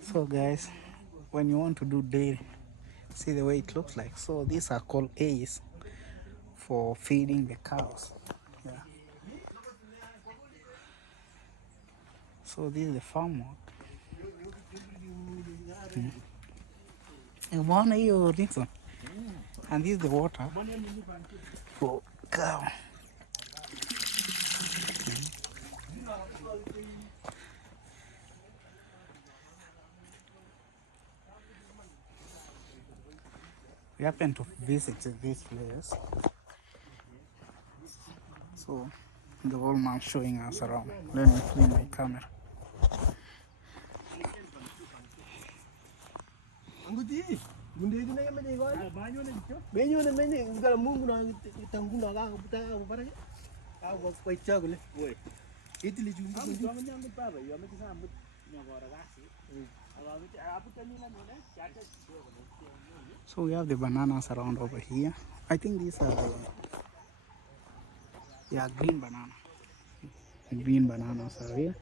So guys, when you want to do dairy, see the way it looks like. So these are called A's for feeding the cows. Yeah. So this is the farm work. And this is the water for cow. We happen to visit this place, so the old man showing us around. Let me clean my camera. So we have the bananas around over here. I think these are the green banana. Green bananas are here.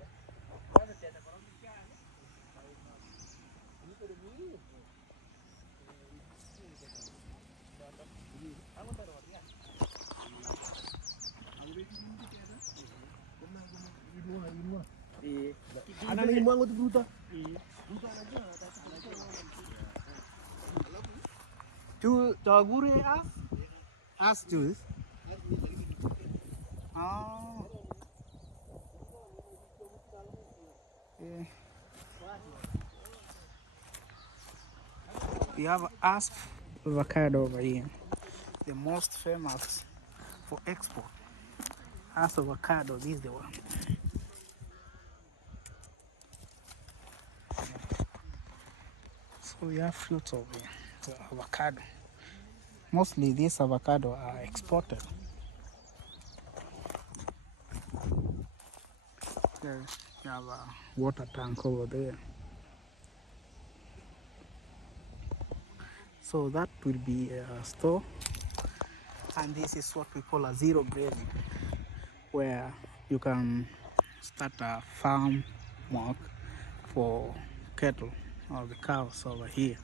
As juice. Oh. Yeah. We have asp avocado over here, the most famous for export. Asp avocado, this is the one. So we have fruits over here, the avocado. Mostly these avocado are exported. There you have a water tank over there. So that will be a store, and this is what we call a zero grazing, where you can start a farm work for cattle or the cows over here.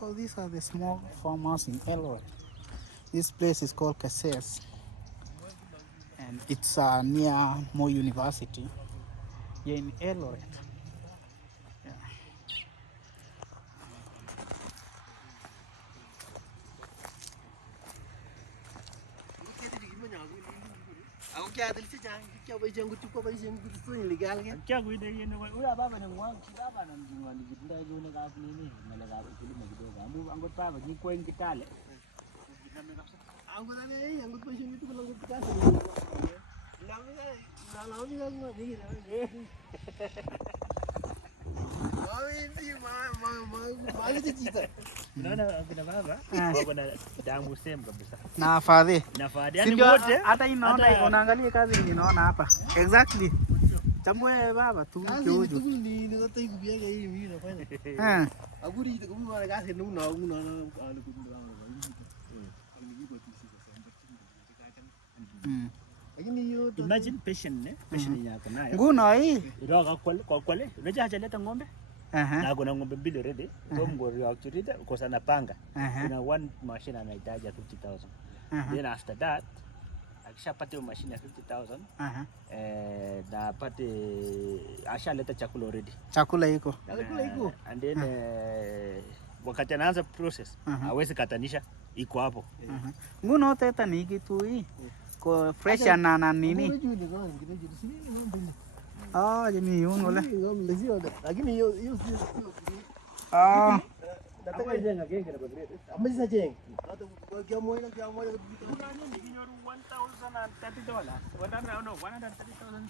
So these are the small farmers in Eldoret. This place is called Cases, and it's near Moi University here in Eldoret. Yeah. Na fadhi. Si ndio hata inaona unaangalia kazi ninaona hapa. Exactly. Chambwe baba tu kiuju. Aguri kumwa kazi nuno Imagine patient yako nayo. Nguno hii. Ndio kwa kwale. Unajua hajaleta ng'ombe? Na kuna ng'ombe mbili already. Kwa mgori wa kuchirita ukosa na panga. Kuna one machine anahitaji 50,000. Then after that akishapata machine ya 50,000 na apate ashaleta chakula already. Chakula iko. And then wakati anaanza process hawezi katanisha iko hapo. Nguno teta ni kitu hii. Ko fresh na nini? Ah, jadi yun wala. Lakini hiyo Ah. nataka ijenga genge na bagret. Amesha jenga. Hata kwa moyo kwa moyo kuna nini kinyoru $1,030. Wadana no $130,000.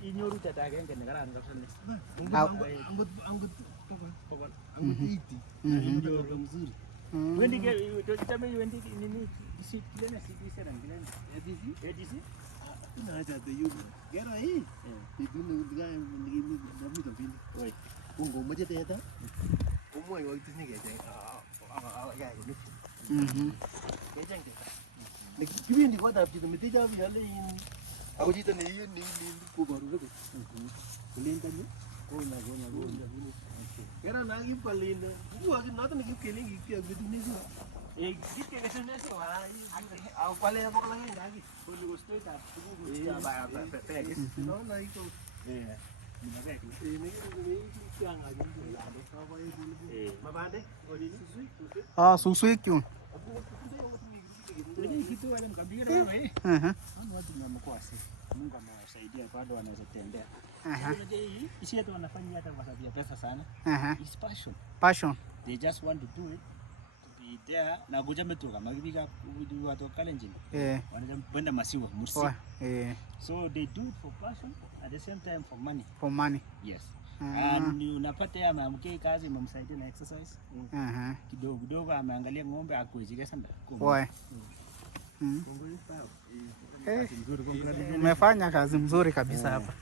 Kinyoru tata genge ni karan kabisa. Angut kinyoru mzuri. Wendi ke tutame wendi nini isi kilena CPC na kilena ADC na hata the yuko. Gera hii. Biduni ndio Ungo moja teta. Umoi waktu ni kayak kayak ni. Kayak teta. Nek kibindi kwa tapi tu mesti jauh ya lain. Aku cerita ni ku baru tu. Kulin tadi. Gona. Kera lagi palin. Gua lagi nonton lagi keling gitu gitu ni sih. Gitu ke sana sih. Aku paling apa lagi. Kalau gusto itu aku bagus. No lagi tu. Ini yang aja mabande. Ah, susui kyun. Lakini kitu wale mkabira wewe. Wana watu mnamokuasi. Mungu amewasaidia bado wanaweza tembea. Unajua hii isi yetu wanafanya hata kwa sababu ya pesa sana. It's passion. Passion. They just want to do it to be there na kuja metoka magibika watu Kalenjin. Wanapenda masiwa mursi. So they do it for passion at the same time for money. For money. Yes. And unapata ya mamke kazi mamsaidia na exercise. Kidogo ameangalia ng'ombe akuwezike sana. Umefanya kazi mzuri kabisa hapa.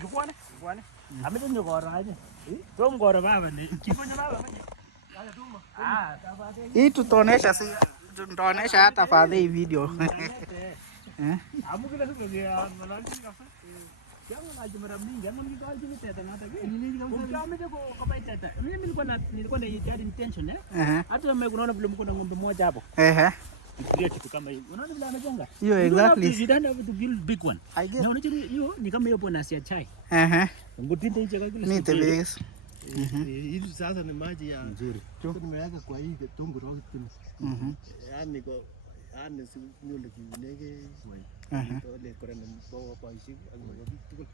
Kifwane. Ametonyo kora aje. Tom kora baba ni. Kifanya baba. Hii tutaonesha hata baada hii video. Amukila siku ya malali kabisa. Jangan aja meramni, jangan kita aja kita teta ngata ke. Ini kama mimi kwa pai teta. Mimi nilikuwa na jadi intention hata mimi kunaona vile mko na ng'ombe moja hapo. Ikilia kitu kama hiyo. Unaona vile amejenga? Hiyo exactly. You don't have to build big one. Na unajua hiyo ni kama hiyo bonus ya chai. Ngutinde hicho kwa kile. Ni tebes. Hivi sasa ni maji ya nzuri. Nimeweka kwa hii kitungu roho kitu. Yaani kwa ani si nyule kinege wai. Tole korana mbo kwa isi ang tukul.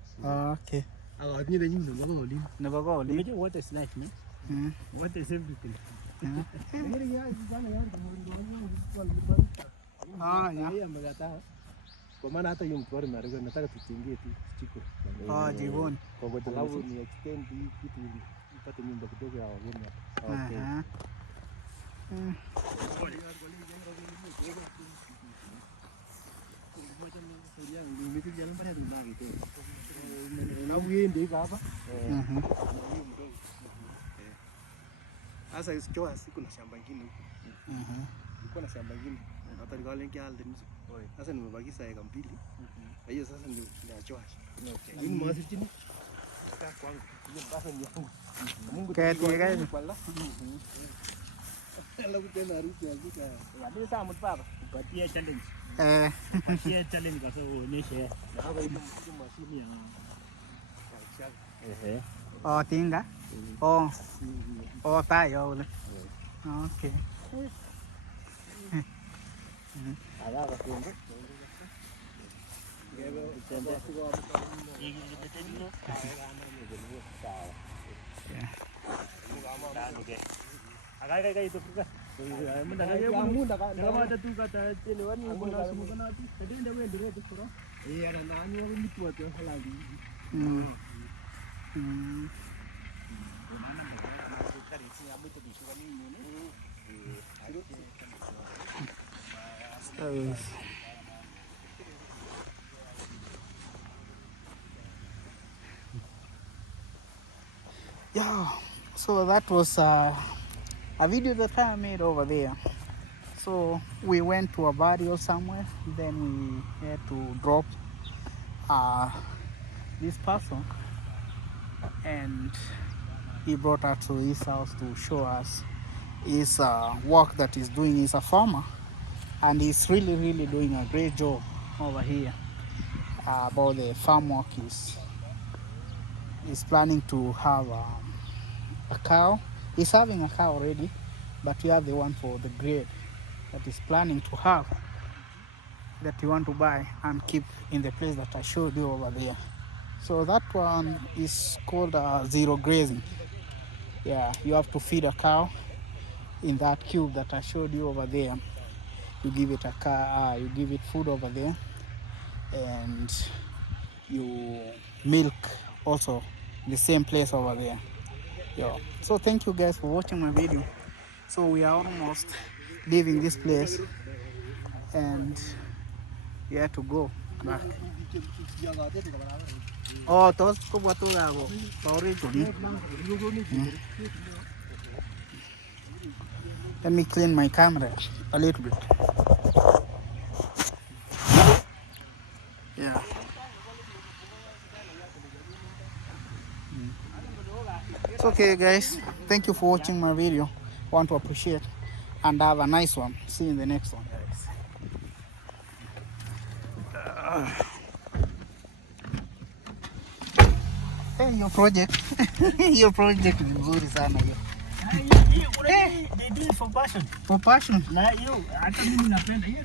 Okay. Awa ni le nyule ngabo oli. Na baba oli. Unajua what is life man? What is everything? Ya mgata. Kwa maana hata hiyo mtwari na rego nataka tuchingie tu chiko. Jivoni. Kwa sababu ni extend hii kitu ipate nyumba kidogo ya wageni hapa. Okay. Na uende hapa. Sasa isikiwa siku na shamba ingine huko. Nilikuwa na shamba ingine. Hata nilikuwa lengi alde nusu. Sasa nimebaki saa eka mbili. Na hiyo sasa ndio niachoa. Hii ni mwezi chini. Sasa kwangu. Hiyo basi ni yangu. Mungu Kae. Wala. Ala kutena harusi ya zika. Ndio saa mtbaba. Upatie challenge. Upatie challenge kwa sababu uonyeshe. Hapa ile mashini ya Oh, tinga. Oh, tayo ule. Okay. Agora tempo. Agak itu juga. Kalau ada tu kata telewan ni pun langsung kena tu. Jadi dah boleh direct tu orang. Iya, ada nani orang itu tu lagi. Yeah, so that was a video that I made over there. So we went to a burial somewhere, then we had to drop this person, and he brought her to his house to show us his work that he's doing. He's a farmer, and he's really doing a great job over here about the farm work. He's planning to have a cow. He's having a cow already, but we have the one for the grade that he's planning to have, that you want to buy and keep in the place that I showed you over there. So that one is called zero grazing. Yeah, you have to feed a cow in that cube that I showed you over there. You give it you give it food over there, and you milk also the same place over there. Yeah. So thank you guys for watching my video. So we are almost leaving this place, and we have to go. Ba. Oh, tos ko buat tu ako. Sorry to ni. Let me clean my camera a little bit. Yeah. It's okay, guys. Thank you for watching my video. Want to appreciate and have a nice one. See you in the next one, guys. Hey, your project. Your project ni nzuri sana hiyo. They do it for passion. For passion. Na hiyo hata mimi napenda hiyo.